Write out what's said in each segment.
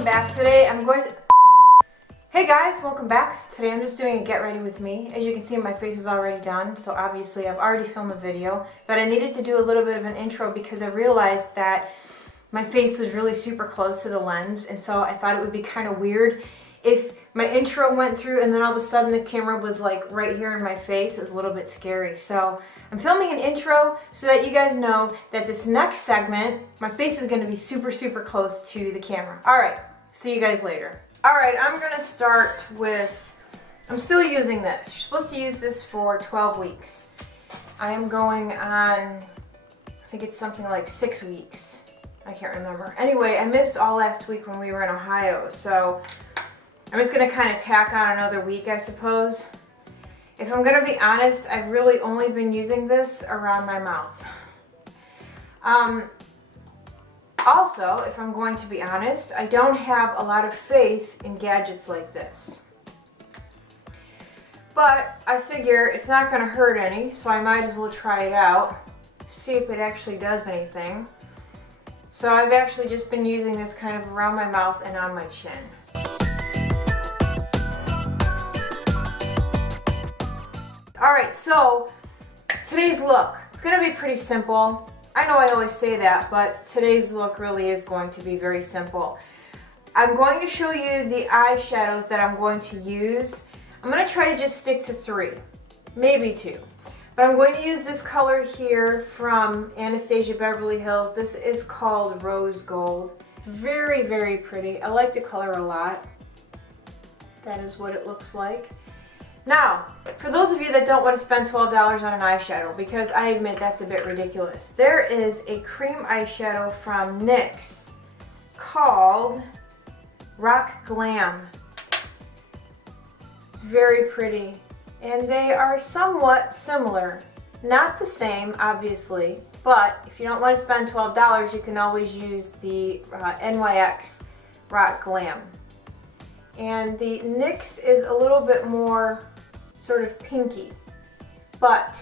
welcome back. Today I'm going to... Hey guys, welcome back. Today I'm just doing a get ready with me. As you can see, my face is already done, so obviously I've already filmed the video, but I needed to do a little bit of an intro because I realized that my face was really super close to the lens, and so I thought it would be kind of weird if my intro went through and then all of a sudden the camera was like right here in my face. It was a little bit scary. So I'm filming an intro so that you guys know that this next segment, my face is going to be super, super close to the camera. All right, see you guys later. All right, I'm going to start with, I'm still using this. You're supposed to use this for 12 weeks. I am going on, I think it's something like 6 weeks. I can't remember. Anyway, I missed all last week when we were in Ohio, so I'm just going to kind of tack on another week, I suppose. If I'm going to be honest, I've really only been using this around my mouth. Also, if I'm going to be honest, I don't have a lot of faith in gadgets like this. But I figure it's not going to hurt any, so I might as well try it out, see if it actually does anything. So I've actually just been using this kind of around my mouth and on my chin. Alright, so today's look, it's going to be pretty simple. I know I always say that, but today's look really is going to be very simple. I'm going to show you the eyeshadows that I'm going to use. I'm going to try to just stick to 3, maybe 2. But I'm going to use this color here from Anastasia Beverly Hills. This is called Rose Gold. Very, very pretty. I like the color a lot. That is what it looks like. Now, for those of you that don't want to spend $12 on an eyeshadow, because I admit that's a bit ridiculous, there is a cream eyeshadow from NYX called Rock Glam. It's very pretty, and they are somewhat similar. Not the same, obviously, but if you don't want to spend $12, you can always use the NYX Rock Glam. And the NYX is a little bit more sort of pinky, but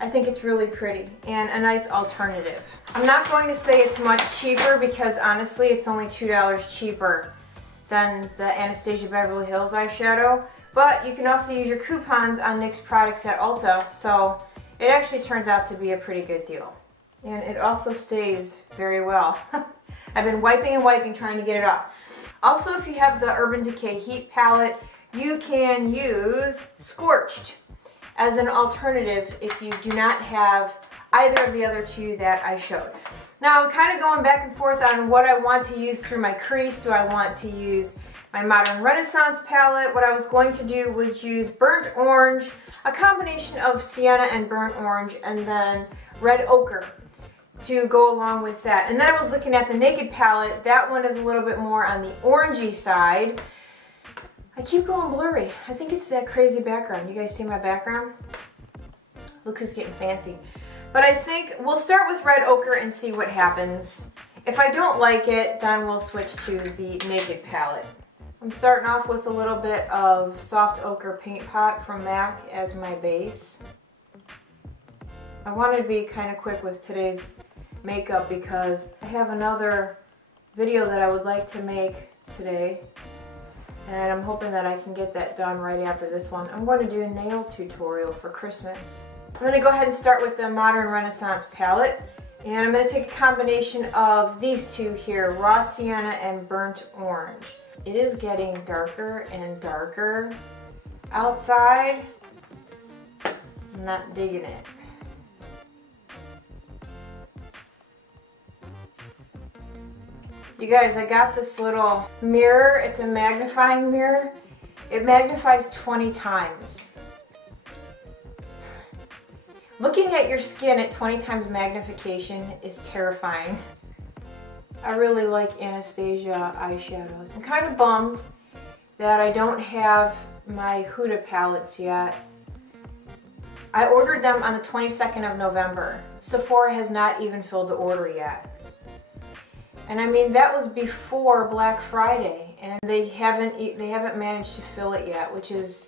I think it's really pretty and a nice alternative. I'm not going to say it's much cheaper because honestly it's only $2 cheaper than the Anastasia Beverly Hills eyeshadow, but you can also use your coupons on NYX products at Ulta, so it actually turns out to be a pretty good deal. And it also stays very well. I've been wiping and wiping trying to get it off. Also, if you have the Urban Decay Heat Palette, you can use Scorched as an alternative if you do not have either of the other two that I showed. Now, I'm kind of going back and forth on what I want to use through my crease. Do I want to use my Modern Renaissance palette? What I was going to do was use Burnt Orange, a combination of sienna and burnt orange, and then red ochre to go along with that. And then I was looking at the Naked palette. That one is a little bit more on the orangey side. I keep going blurry. I think it's that crazy background. You guys see my background? Look who's getting fancy. But I think we'll start with red ochre and see what happens. If I don't like it, then we'll switch to the Naked palette. I'm starting off with a little bit of Soft Ochre Paint Pot from MAC as my base. I wanted to be kind of quick with today's makeup because I have another video that I would like to make today, and I'm hoping that I can get that done right after this one. I'm going to do a nail tutorial for Christmas. I'm going to go ahead and start with the Modern Renaissance palette, and I'm going to take a combination of these two here, Raw Sienna and Burnt Orange. It is getting darker and darker outside. I'm not digging it. You guys, I got this little mirror. It's a magnifying mirror. It magnifies 20 times. Looking at your skin at 20 times magnification is terrifying. I really like Anastasia eyeshadows. I'm kind of bummed that I don't have my Huda palettes yet. I ordered them on the 22nd of November. Sephora has not even filled the order yet. And I mean, that was before Black Friday, and they haven't managed to fill it yet, which is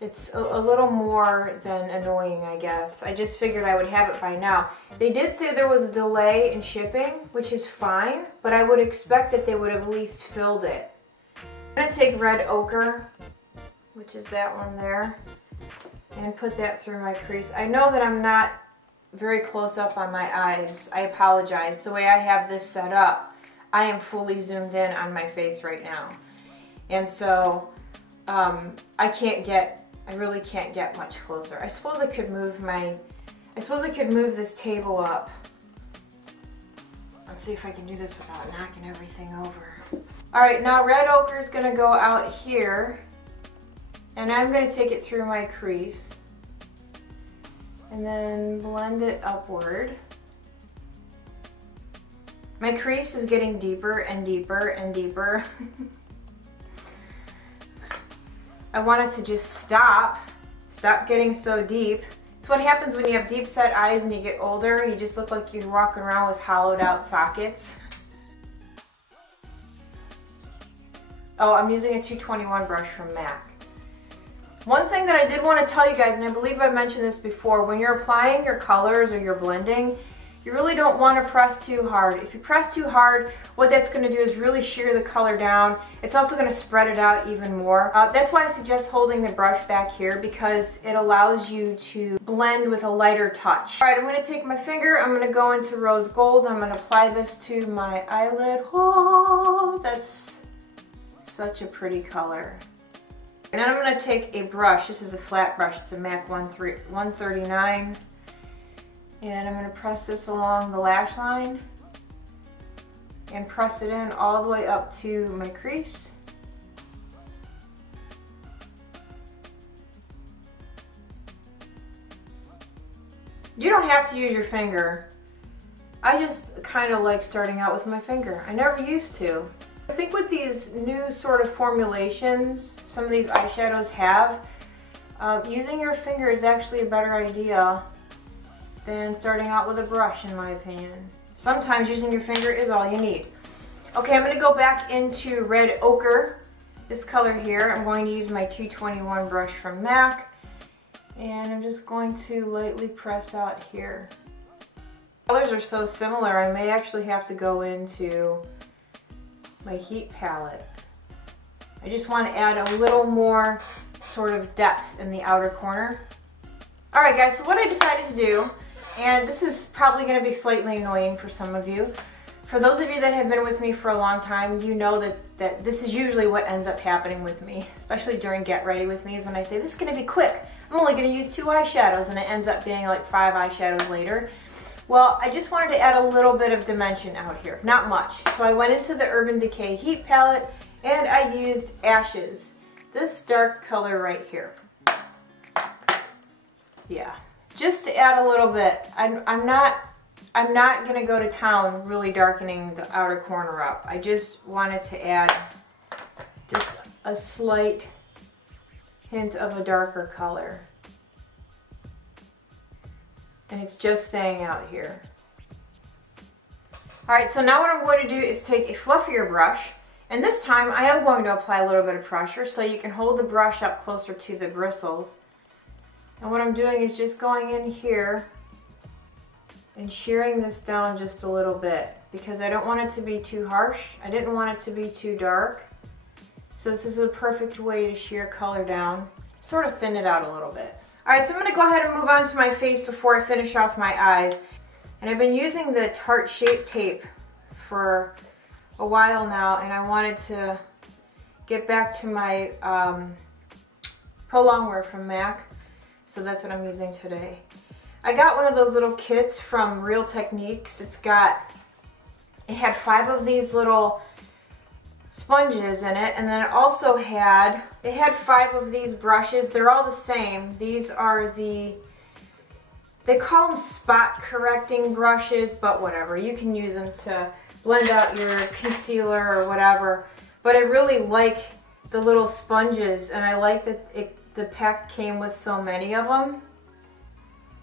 It's a little more than annoying, I guess. I just figured I would have it by now. They did say there was a delay in shipping, which is fine, but I would expect that they would have at least filled it. I'm gonna take red ochre, which is that one there, and put that through my crease. I know that I'm not very close up on my eyes. I apologize. The way I have this set up, I am fully zoomed in on my face right now. And so I really can't get much closer. I suppose I could move this table up. Let's see if I can do this without knocking everything over. All right, now red ochre is gonna go out here, and I'm gonna take it through my crease and then blend it upward. My crease is getting deeper and deeper and deeper. I want it to just stop getting so deep. It's what happens when you have deep set eyes and you get older. You just look like you're walking around with hollowed out sockets. Oh, I'm using a 221 brush from MAC. One thing that I did want to tell you guys, and I believe I mentioned this before, when you're applying your colors or you're blending, you really don't want to press too hard. If you press too hard, what that's going to do is really shear the color down. It's also going to spread it out even more. That's why I suggest holding the brush back here, because it allows you to blend with a lighter touch. All right, I'm going to take my finger, I'm going to go into rose gold, I'm going to apply this to my eyelid. Oh, that's such a pretty color. And then I'm going to take a brush. This is a flat brush. It's a MAC 139. And I'm going to press this along the lash line and press it in all the way up to my crease. You don't have to use your finger. I just kind of like starting out with my finger. I never used to. I think with these new sort of formulations some of these eyeshadows have, using your finger is actually a better idea than starting out with a brush, in my opinion. Sometimes using your finger is all you need. Okay, I'm going to go back into red ochre, this color here. I'm going to use my 221 brush from MAC, and I'm just going to lightly press out here. Colors are so similar, I may actually have to go into my heat palette. I just want to add a little more sort of depth in the outer corner. Alright guys, so what I decided to do, and this is probably going to be slightly annoying for some of you. For those of you that have been with me for a long time, you know that this is usually what ends up happening with me, especially during Get Ready With Me, is when I say, this is going to be quick. I'm only going to use 2 eyeshadows, and it ends up being like 5 eyeshadows later. Well, I just wanted to add a little bit of dimension out here, not much. So I went into the Urban Decay heat palette, and I used Ashes, this dark color right here. Yeah. Just to add a little bit. I'm not gonna go to town really darkening the outer corner up. I just wanted to add just a slight hint of a darker color. And it's just staying out here. Alright, so now what I'm going to do is take a fluffier brush, and this time I am going to apply a little bit of pressure so you can hold the brush up closer to the bristles. And what I'm doing is just going in here and shearing this down just a little bit, because I don't want it to be too harsh. I didn't want it to be too dark. So this is a perfect way to shear color down, sort of thin it out a little bit. Alright, so I'm going to go ahead and move on to my face before I finish off my eyes. And I've been using the Tarte Shape Tape for a while now, and I wanted to get back to my Pro Longwear from MAC. So that's what I'm using today. I got one of those little kits from Real Techniques. It had 5 of these little sponges in it, and then it also had 5 of these brushes. They're all the same. These are they call them spot correcting brushes, but whatever. You can use them to blend out your concealer or whatever. But I really like the little sponges, and I like that the pack came with so many of them.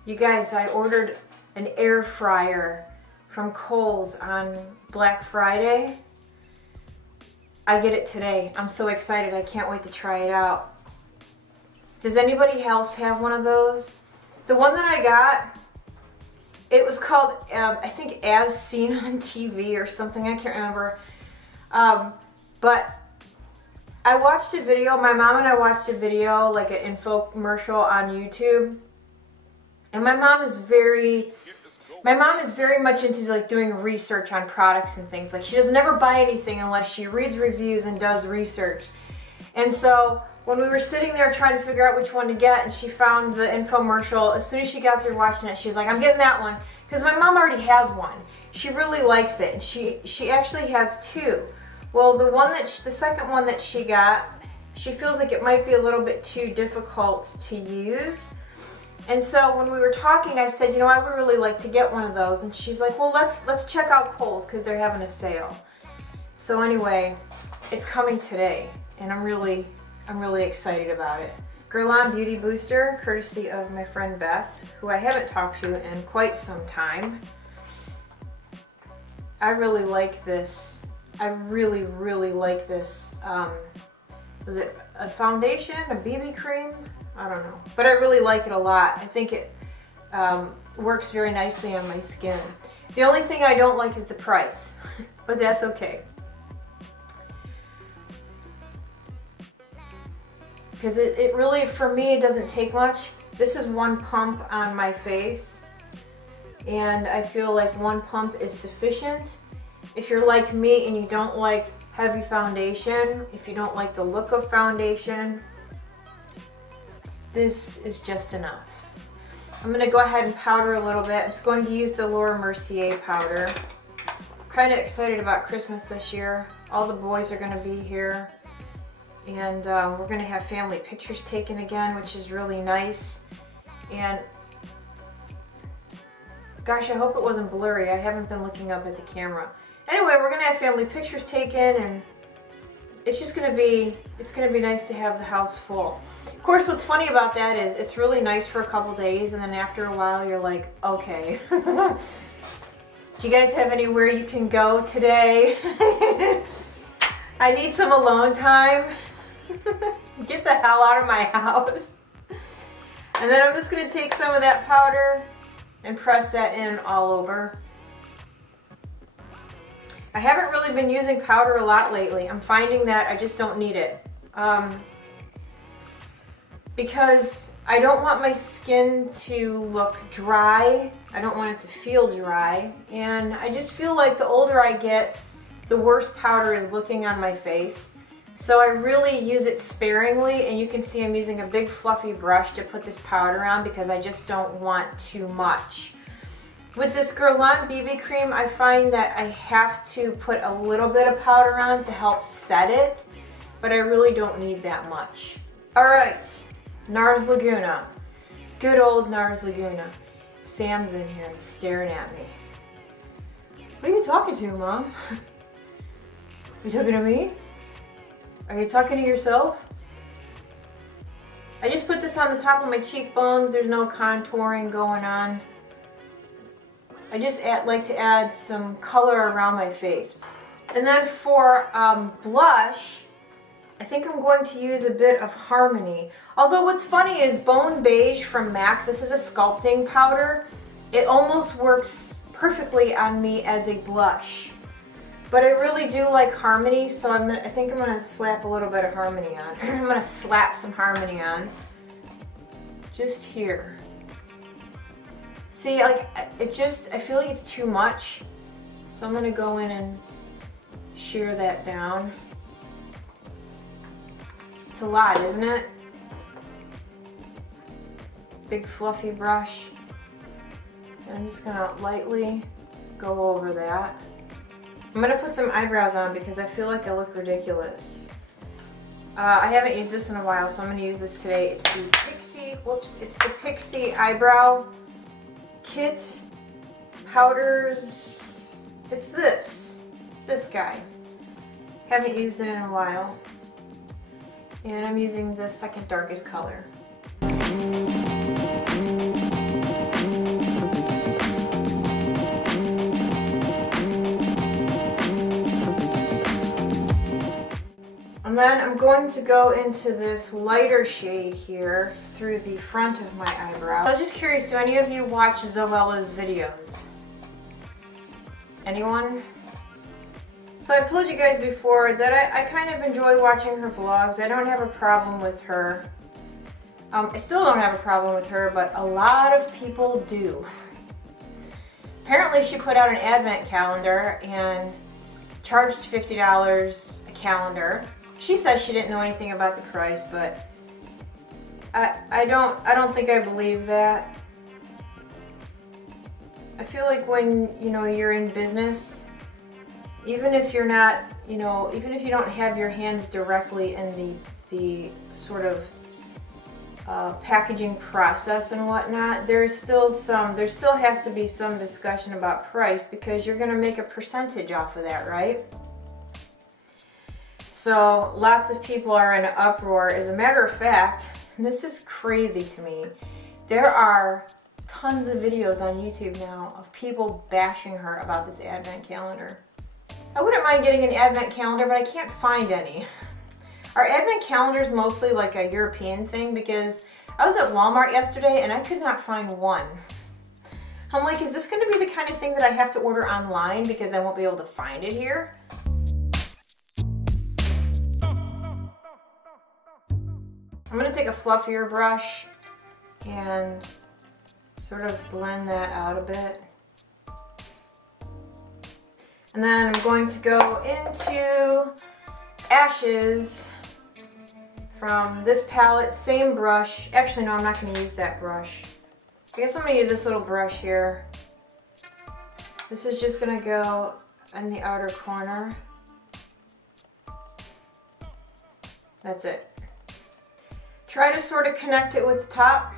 You guys, I ordered an air fryer from Kohl's on Black Friday. I get it today. I'm so excited. I can't wait to try it out. Does anybody else have one of those? The one that I got, it was called, I think, As Seen on TV or something. I can't remember. But I watched a video, my mom and I watched a video, like an infomercial on YouTube. And my mom is very much into like doing research on products and things. Like she doesn't ever buy anything unless she reads reviews and does research. And so when we were sitting there trying to figure out which one to get, and she found the infomercial, as soon as she got through watching it, she's like, I'm getting that one. Because my mom already has one. She really likes it, and she actually has two. Well, the second one that she got, she feels like it might be a little bit too difficult to use. And so when we were talking, I said, you know, I would really like to get one of those. And she's like, well, let's check out Kohl's because they're having a sale. So anyway, it's coming today, and I'm really excited about it. Grwm Beauty Booster, courtesy of my friend Beth, who I haven't talked to in quite some time. I really like this. I really like this. Was it a foundation, a BB cream? I don't know. But I really like it a lot. I think it works very nicely on my skin. The only thing I don't like is the price, but that's okay. Because it really, for me, it doesn't take much. This is one pump on my face, and I feel like one pump is sufficient. If you're like me and you don't like heavy foundation, if you don't like the look of foundation, this is just enough. I'm going to go ahead and powder a little bit. I'm just going to use the Laura Mercier powder. I'm kind of excited about Christmas this year. All the boys are going to be here. And we're going to have family pictures taken again, which is really nice. And gosh, I hope it wasn't blurry. I haven't been looking up at the camera. Anyway, we're going to have family pictures taken, and it's just going to be, nice to have the house full. Of course, what's funny about that is it's really nice for a couple days, and then after a while you're like, okay. Do you guys have anywhere you can go today? I need some alone time. Get the hell out of my house. And then I'm just going to take some of that powder and press that in all over. I haven't really been using powder a lot lately. I'm finding that I just don't need it. Because I don't want my skin to look dry. I don't want it to feel dry. And I just feel like the older I get, the worse powder is looking on my face. So I really use it sparingly, and you can see I'm using a big fluffy brush to put this powder on because I just don't want too much. With this Grwm BB cream, I find that I have to put a little bit of powder on to help set it, but I really don't need that much. Alright, Nars Laguna. Good old Nars Laguna. Sam's in here staring at me. What are you talking to, Mom? You talking to me? Are you talking to yourself? I just put this on the top of my cheekbones. There's no contouring going on. I just like to add some color around my face. And then for blush, I think I'm going to use a bit of Harmony. Although what's funny is Bone Beige from MAC, this is a sculpting powder. It almost works perfectly on me as a blush. But I really do like Harmony, so I think I'm going to slap a little bit of Harmony on. I'm going to slap some Harmony on. Just here. See, like, I feel like it's too much. So I'm going to go in and shear that down. It's a lot, isn't it? Big fluffy brush. And I'm just going to lightly go over that. I'm going to put some eyebrows on because I feel like I look ridiculous. I haven't used this in a while, so I'm going to use this today. It's the Pixie Eyebrow Kit Powders. It's this guy. Haven't used it in a while. And I'm using the second darkest color. I'm And then I'm going to go into this lighter shade here through the front of my eyebrow. I was just curious, do any of you watch Zoella's videos? Anyone? So I've told you guys before that I kind of enjoy watching her vlogs. I don't have a problem with her. I still don't have a problem with her, but a lot of people do. Apparently she put out an advent calendar and charged $50 a calendar. She says she didn't know anything about the price, but I don't think I believe that. I feel like when, you know, you're in business, even if you're not, you know, even if you don't have your hands directly in the sort of packaging process and whatnot, there still has to be some discussion about price, because you're going to make a percentage off of that, right? So lots of people are in an uproar. As a matter of fact, and this is crazy to me, there are tons of videos on YouTube now of people bashing her about this advent calendar. I wouldn't mind getting an advent calendar, but I can't find any. Are advent calendars mostly like a European thing? Because I was at Walmart yesterday and I could not find one. I'm like, is this going to be the kind of thing that I have to order online because I won't be able to find it here? I'm going to take a fluffier brush and sort of blend that out a bit. And then I'm going to go into Ashes from this palette, same brush. Actually, no, I'm not going to use that brush. I guess I'm going to use this little brush here. This is just going to go in the outer corner. That's it. Try to sort of connect it with the top.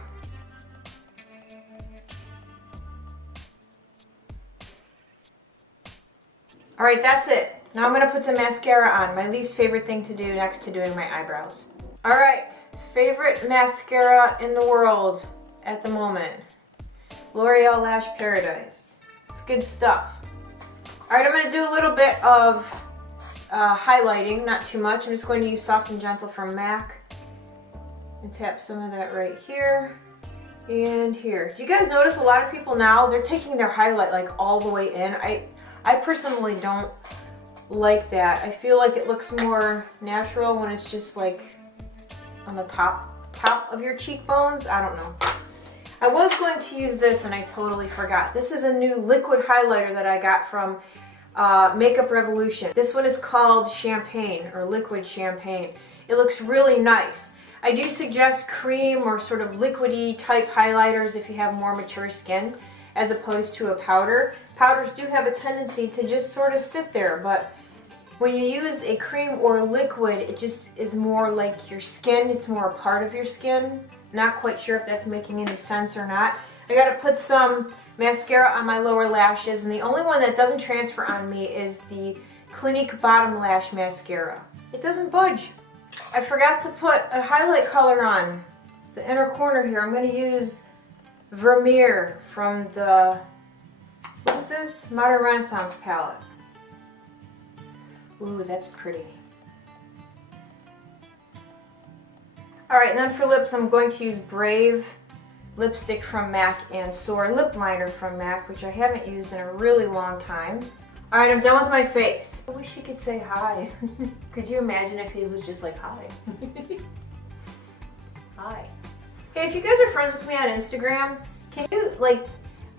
Alright, that's it. Now I'm going to put some mascara on, my least favorite thing to do next to doing my eyebrows. Alright, favorite mascara in the world at the moment. L'Oreal Lash Paradise. It's good stuff. Alright, I'm going to do a little bit of highlighting, not too much. I'm just going to use Soft and Gentle from MAC. And tap some of that right here and here. Do you guys notice a lot of people now, they're taking their highlight like all the way in? I personally don't like that. I feel like it looks more natural when it's just like on the top of your cheekbones. I don't know. I was going to use this and I totally forgot. This is a new liquid highlighter that I got from Makeup Revolution. This one is called Champagne, or Liquid Champagne. It looks really nice. I do suggest cream or sort of liquidy type highlighters if you have more mature skin, as opposed to a powder. Powders do have a tendency to just sort of sit there, but when you use a cream or a liquid, it just is more like your skin. It's more a part of your skin. Not quite sure if that's making any sense or not. I gotta put some mascara on my lower lashes, and the only one that doesn't transfer on me is the Clinique Bottom Lash Mascara. It doesn't budge. I forgot to put a highlight color on the inner corner here. I'm going to use Vermeer from the, what is this? Modern Renaissance palette. Ooh, that's pretty. Alright, and then for lips, I'm going to use Brave lipstick from MAC and Soar lip liner from MAC, which I haven't used in a really long time. Alright, I'm done with my face. I wish he could say hi. Could you imagine if he was just like, hi? Hi. Hey, if you guys are friends with me on Instagram, can you, like,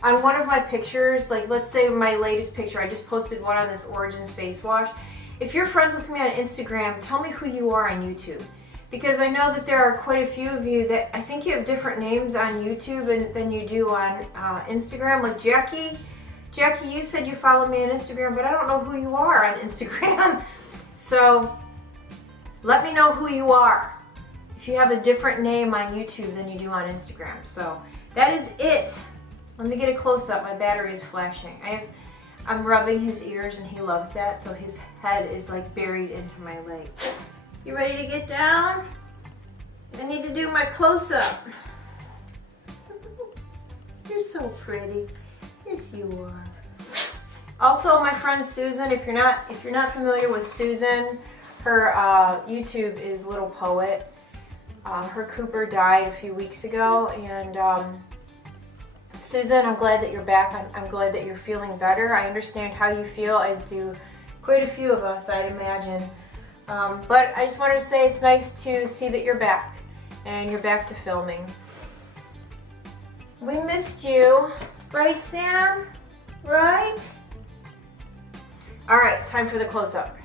on one of my pictures, like, let's say my latest picture, I just posted one on this Origins face wash. If you're friends with me on Instagram, tell me who you are on YouTube. Because I know that there are quite a few of you that, I think you have different names on YouTube than you do on Instagram. Like Jackie, you said you follow me on Instagram, but I don't know who you are on Instagram. So let me know who you are if you have a different name on YouTube than you do on Instagram. So that is it. Let me get a close-up. My battery is flashing. I'm rubbing his ears and he loves that, so his head is like buried into my leg. You ready to get down? I need to do my close-up. You're so pretty. Yes, you are. Also, my friend Susan, if you're not familiar with Susan, Her YouTube is Little Poet. Her Cooper died a few weeks ago, and Susan, I'm glad that you're back. I'm glad that you're feeling better. I understand how you feel, as do quite a few of us, I'd imagine. But I just wanted to say it's nice to see that you're back, and you're back to filming. We missed you, right, Sam? Right? All right, time for the close-up.